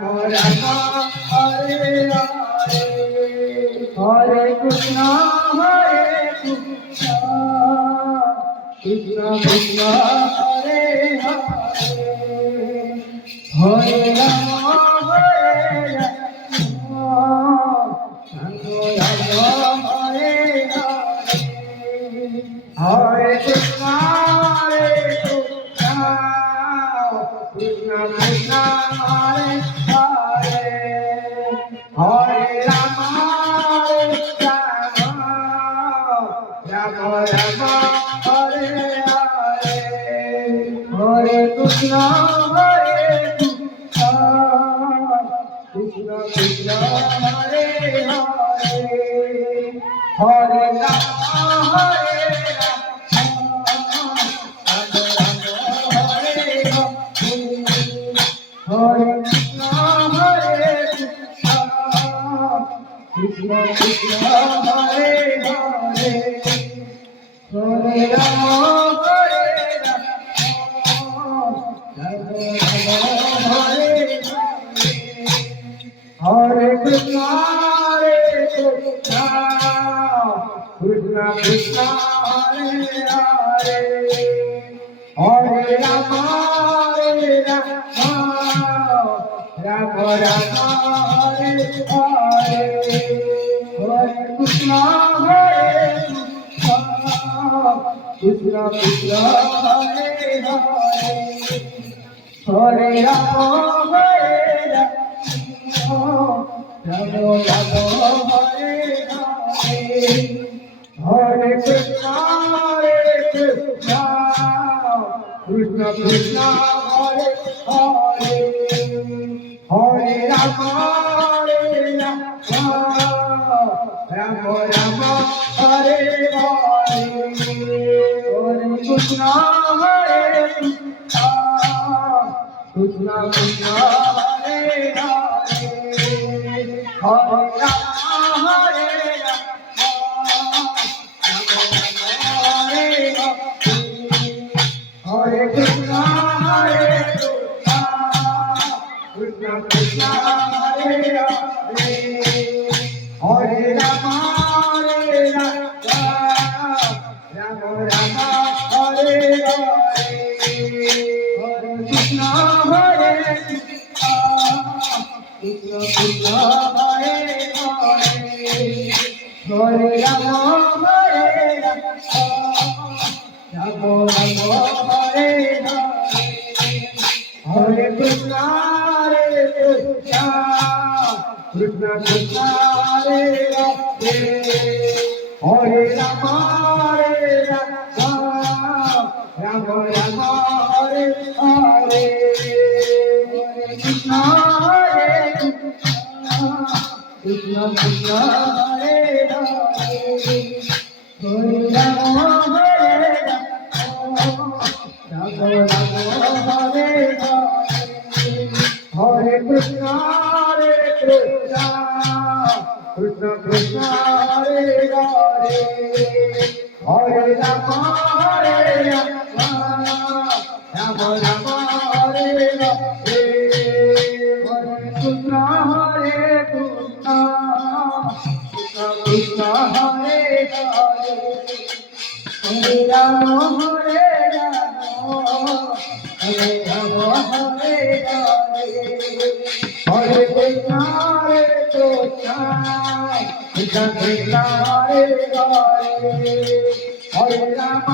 Ram Hare Hare Hare Krishna Krishna Krishna Hare Hare Hare Ram Hare Ram Ram Hare Hare Hare Krishna Krishna Krishna Hare Hare Hare Ram Ram Ram Hare Hare Hare Krishna Krishna Krishna Hare Hare Hare Ram Hare Hare Krishna Krishna Krishna Hare Hare Hare Ram Hare Ram Hare Hare Krishna Krishna Krishna Hare Hare Hare Ram Ram Ram Hare Hare Hare Krishna Krishna Krishna Hare Hare Hare Ram Ram Ram Hare Hare Hare Krishna Krishna Krishna Hare Hare Hare Ram Ram Ram Hare Hare Hare Krishna Krishna Krishna Hare Hare Hare Ram Hare Hare Krishna Krishna Krishna Hare Hare Hare Ram Ram Ram Hare Hare Hare Krishna Krishna Krishna Hare Hare Hare Ram Hare Ram Ram Hare Hare Hare Krishna Krishna Krishna Hare Hare Hare Ram Ram Ram Hare Hare Hare Krishna Krishna Krishna Hare Hare Hare Ram Hare Ram Ram Hare Hare Hare Krishna Krishna Krishna Hare Hare Hare Ram Ram Ram Hare Hare Hare Krishna Krishna Krishna Hare Hare Hare Ram Hare Ram Hare Ram Hare Hare Hare Krishna Krishna Krishna Hare Hare Hare Ram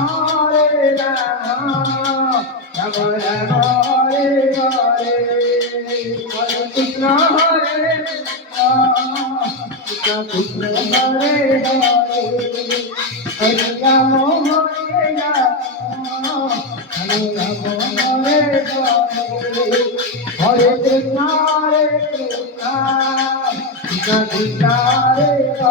Ram Ram Hare Hare Hare Krishna Krishna Krishna Hare Hare Hare Ram Hare Ram Ram Hare Hare Hare Krishna Krishna Krishna Krishna Hare